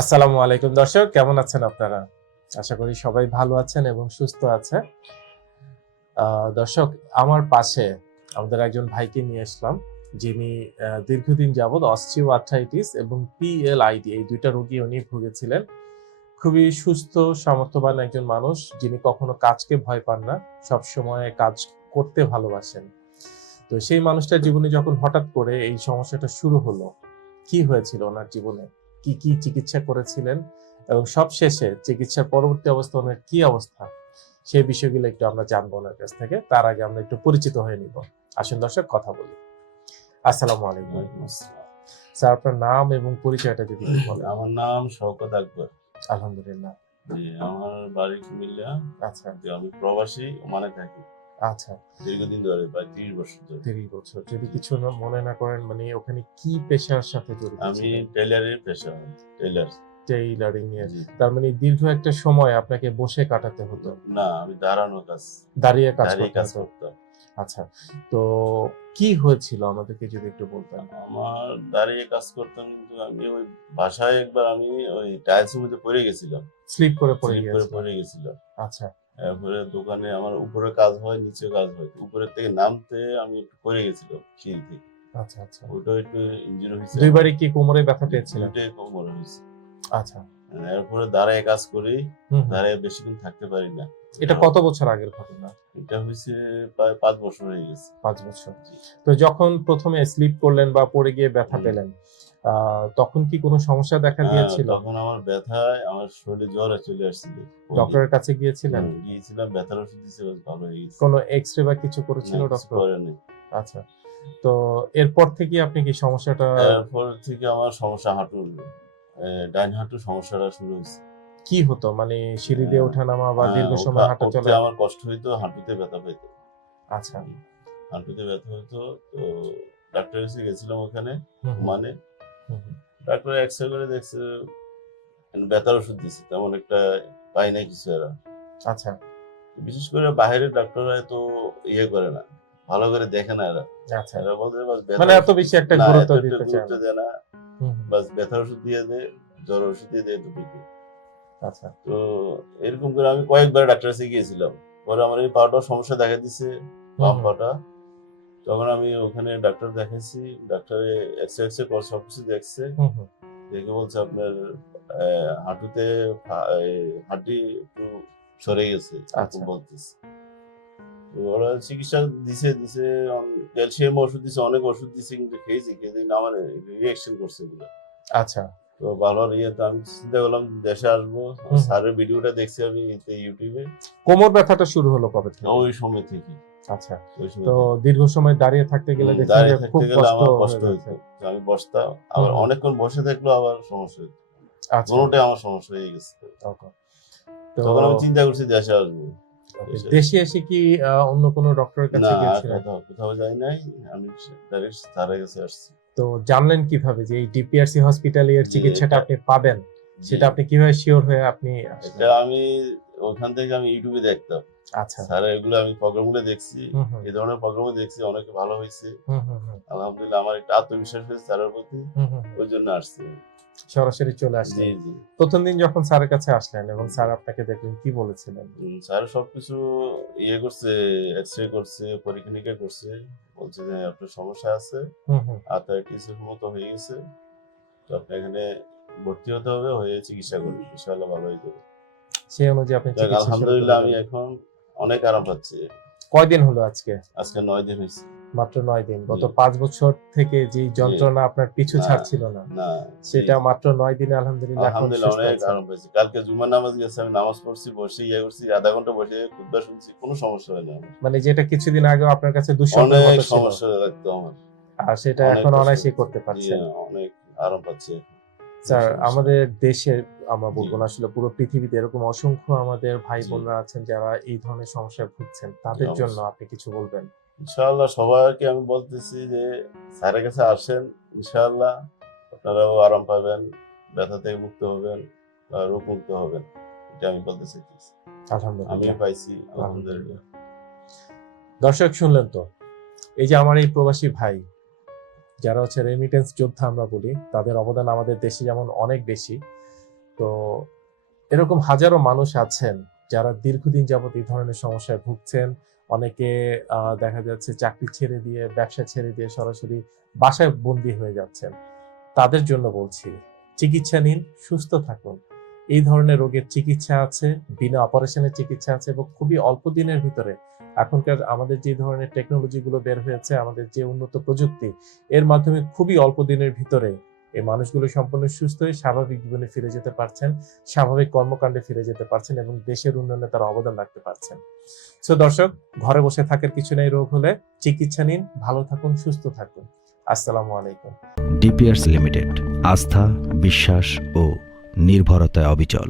আসসালামু আলাইকুম দর্শক, কেমন আছেন আপনারা? আশা করি সবাই ভালো আছেন এবং সুস্থ আছে দর্শক, আমার পাশে আমাদের একজন ভাইকে নিয়ে আসলাম, যিনি দীর্ঘদিন যাবৎ অস্টিও আর্থাইটিস এবং পিএলআইডি এই দুইটা রোগী উনি ভুগেছিলেন। খুবই সুস্থ, সামর্থ্যবান একজন মানুষ, যিনি কখনো কাজকে ভয় পান না সব সময় কাজ করতে ভালোবাসেন। তো সেই মানুষটার জীবনে যখন হঠাৎ করে এই সমস্যাটা শুরু হলো, কি হয়েছিল ওনার জীবনে? কি কি চিকিৎসা করেছিলেন এবং সব শেষে চিকিৎসার পরবর্তী অবস্থা ওনার কি অবস্থা সেই বিষয়গুলো একটু আমরা জানব ওনার কাছ থেকে। তার আগে আমরা একটু পরিচিত হয়ে নিব। আসুন দর্শক কথা বলি। আসসালামু আলাইকুম। স্যার আপনার নাম এবং পরিচয়টা যদি বলেন। আমার নাম শওকত আকবর। আলহামদুলিল্লাহ। আমার বাড়ি কুমিল্লা। আচ্ছা। আমি প্রবাসী ওমানে থাকি। আচ্ছা। দীর্ঘদিন ধরে প্রায় তিরিশ বছর ধরে। তিরিশ বছর। যদি কিছু না মনে না করেন মানে ওখানে কি পেশার সাথে জড়িত আমি টেলারের পেশা টেলার টেইলারিং। এর। তার মানে দীর্ঘ একটা সময় আপনাকে বসে কাটাতে হতো। না আমি দাঁড়ানো কাজ দাঁড়িয়ে কাজ করতাম। আচ্ছা তো কি হয়েছিল? আমাদেরকে যদি একটু বলতেন। আমার দাঁড়িয়ে কাজ করতাম কিন্তু আমি ওই বাসায় একবার আমি ওই টাইলসের মধ্যে পড়ে গেছিলাম। স্লিপ করে পড়ে স্লিপ করে পড়ে গেছিলাম। আচ্ছা এরপরে দোকানে আমার উপরে কাজ হয় নিচে কাজ হয়। উপরের থেকে নামতে আমি একটু পড়ে গেছিলাম সিঁড়ি থেকে আচ্ছা আচ্ছা। ওইটা একটু ইঞ্জুরি হয়েছে। দুইবারই কি কোমরে ব্যথা পেয়েছিলেন? দুইটাই কোমর হয়েছে। আচ্ছা। এরপরে দাঁড়ায় কাজ করি। দাঁড়ায় বেশিক্ষণ থাকতে পারি না। এটা কত বছর আগের ঘটনা? এটা হয়েছে প্রায় পাঁচ বছর হয়ে গেছে। পাঁচ বছর। তো যখন প্রথমে স্লিপ করলেন বা পড়ে গিয়ে ব্যথা পেলেন তখন কি কোনো সমস্যা দেখা হ্যাঁ, দিয়েছিল? তখন আমার ব্যথায় আমার শরীরে জ্বর চলে আসছিল। ডক্টরের কাছে গিয়েছিলেন? গিয়েছিলাম ব্যথার ওষুধ দিয়েছে বেশ ভালো হয়ে গেছে। কোনো এক্স রে বা কিছু করেছিল ডক্টর? করেনি। আচ্ছা তো এরপর থেকে আপনি কি সমস্যাটা এরপর থেকে আমার সমস্যা হাঁটুর এ, ডাইন হাঁটুর সমস্যাটা শুরু হয়েছে। কি হতো? মানে সিঁড়ি দিয়ে হ্যাঁ, ওঠা নামা বা হ্যাঁ, দীর্ঘ সময় হাঁটা চলা? আমার কষ্ট হইতো হাঁটুতে ব্যথা পেতো আচ্ছা। হাঁটুতে ব্যথা হইতো তো ডাক্তার কাছে গেছিলাম ওখানে মানে। ডাক্তার এক্সরে করে দেখছে ব্যথার ওষুধ দিচ্ছে তেমন একটা পাই না কিছু এরা। আচ্ছা। বিশেষ করে বাইরের ডাক্তাররা এত ইয়ে করে না ভালো করে দেখে না এরা। আচ্ছা। এরা বলতে মানে এত বেশি একটা গুরুত্ব দিতে চায় গুরুত্ব না। দেয় বাস ব্যথার ওষুধ দিয়ে দে জ্বর ওষুধ দিয়ে দে এতটুকু। আচ্ছা। তো এরকম করে আমি কয়েকবার ডাক্তার কাছে গিয়েছিলাম। পরে আমার এই পাওয়াটার সমস্যা দেখা দিচ্ছে হুম। বাম পাটা। তখন আমি ওখানে ডাক্তার দেখাইছি ডাক্তারে এক্সরে এক্সরে করে সবকিছু দেখছে। হুম হুম, দেখে বলছে আপনার হাঁটুতে হাঁটি একটু সরে গেছে আচ্ছা। বলতেছে। ওরা চিকিৎসা দিছে দিছে ক্যালসিয়াম ওষুধ দিছে অনেক ওষুধ দিছে কিন্তু খেয়েছি খেয়ে দেখি না আমার রিয়াকশন করছে এগুলো। আচ্ছা। তো ভালো ইয়ে তো আমি চিন্তা করলাম দেশে আসব। স্যারের ভিডিওটা দেখছি আমি ইউটিউবে কোমর ব্যথাটা শুরু হলো কবে থেকে? ওই সময় থেকে। আচ্ছা তো দীর্ঘ সময় দাঁড়িয়ে থাকতে গেলে দাঁড়িয়ে থাকতে গেলে আমার কষ্ট তো আমি বসতাম আবার অনেকক্ষণ বসে থাকলেও আবার সমস্যা হইতো। আচ্ছা। কোনোটাই আমার সমস্যা হয়ে গেছে। তখন আমি চিন্তা করছি দেশে আসব। দেশে এসে কি অন্য কোনো ডক্টরের কাছে গিয়েছিলেন? কোথাও কোথাও যাই নাই। আমি ডাইরেক্ট স্যারের কাছে আসছি। তো জানলেন কীভাবে যে এই ডিপিআরসি হসপিটালে এর চিকিৎসাটা আপনি পাবেন? সেটা আপনি কীভাবে শিওর হয়ে আপনি এটা আমি ওখান থেকে আমি ইউটিউবে দেখতাম। আচ্ছা। স্যার এগুলো আমি প্রোগ্রামগুলো দেখছি। এই ধরনের প্রোগ্রামও দেখছি অনেক ভালো হয়েছে। হুম হুম হুম, আলহামদুলিল্লাহ আমার একটা আত্মবিশ্বাস হয়েছে স্যারের প্রতি। ওই জন্য আসছি। সরাসরি চলে আসলেন। প্রথম দিন যখন স্যারের কাছে আসলেন এবং স্যার আপনাকে দেখলেন কি বলেছিলেন? স্যার সবকিছু ইয়ে করছে এক্স রে করছে পরীক্ষা নিরীক্ষা করছে। বলছে যে আপনার সমস্যা আছে। এর মতো হয়ে গেছে। তো আপনি এখানে ভর্তি হতে হবে হয়ে চিকিৎসা করবেন ইনশাআল্লাহ ভালো হয়ে যাবে। সেই অনুযায়ী আপনি আলহামদুলিল্লাহ আমি এখন অনেক আরাম পাচ্ছি। কয়দিন হলো আজকে? আজকে নয় দিন হয়েছে। মাত্র নয় দিন। গত পাঁচ বছর থেকে যে যন্ত্রণা আপনার পিছু ছাড়ছিল না সেটা মাত্র নয় দিনে আলহামদুলিল্লাহ আলহামদুলিল্লাহ অনেক আরাম পাইছি কালকে জুমার নামাজ গেছে আমি নামাজ পড়ছি বসে ইয়ে করছি আধা ঘণ্টা বসে খুদ্া শুনছি কোনো সমস্যা হয় না মানে যেটা কিছুদিন আগে আপনার কাছে দুঃস্বপ্নের অনেক সমস্যা লাগতো আমার। আর সেটা এখন অনায়াসে করতে জি, পারছেন। অনেক আরাম পাচ্ছি। স্যার আমাদের দেশে আমরা বলব না আসলে পুরো পৃথিবীতে এরকম অসংখ্য আমাদের ভাই বোনরা আছেন যারা এই ধরনের সমস্যায় ভুগছেন। তাদের জন্য আপনি কিছু বলবেন? ইনশাআল্লাহ সবাইকে আমি বলতেছি যে স্যারের কাছে আসেন ইনশাআল্লাহ আপনারাও আরাম পাবেন ব্যথা থেকে মুক্ত হবেন রোগ মুক্ত হবেন। এটা আমি বলতে চাইতেছি আমি পাইছি আলহামদুলিল্লাহ। দর্শক শুনলেন তো? এই যে আমার এই প্রবাসী ভাই যারা হচ্ছে রেমিটেন্স যোদ্ধা আমরা বলি তাদের অবদান আমাদের দেশে যেমন অনেক বেশি। তো এরকম হাজারো মানুষ আছেন যারা দীর্ঘদিন যাবত এই ধরনের সমস্যায় ভুগছেন অনেকে দেখা যাচ্ছে চাকরি ছেড়ে দিয়ে, ব্যবসা ছেড়ে দিয়ে সরাসরি বাসায় বন্দি হয়ে যাচ্ছেন। তাদের জন্য বলছি, চিকিৎসা নিন, সুস্থ থাকুন। এই ধরনের রোগের চিকিৎসা আছে, বিনা অপারেশনের চিকিৎসা আছে এবং খুবই অল্প দিনের ভিতরে। এখনকার আমাদের যে ধরনের টেকনোলজি গুলো বের হয়েছে, আমাদের যে উন্নত প্রযুক্তি, এর মাধ্যমে খুবই অল্প দিনের ভিতরে এই মানুষগুলো সম্পূর্ণ সুস্থ হয়ে স্বাভাবিক জীবনে ফিরে যেতে পারছেন, স্বাভাবিক কর্মকাণ্ডে ফিরে যেতে পারছেন এবং দেশের উন্নয়নে তারা অবদান রাখতে পারছেন। সো দর্শক, ঘরে বসে থাকার কিছু নেই, রোগ হলে চিকিৎসা নিন, ভালো থাকুন, সুস্থ থাকুন। আসসালামু আলাইকুম। ডিপিআরস লিমিটেড আস্থা, বিশ্বাস ও নির্ভরতায় অবিচল।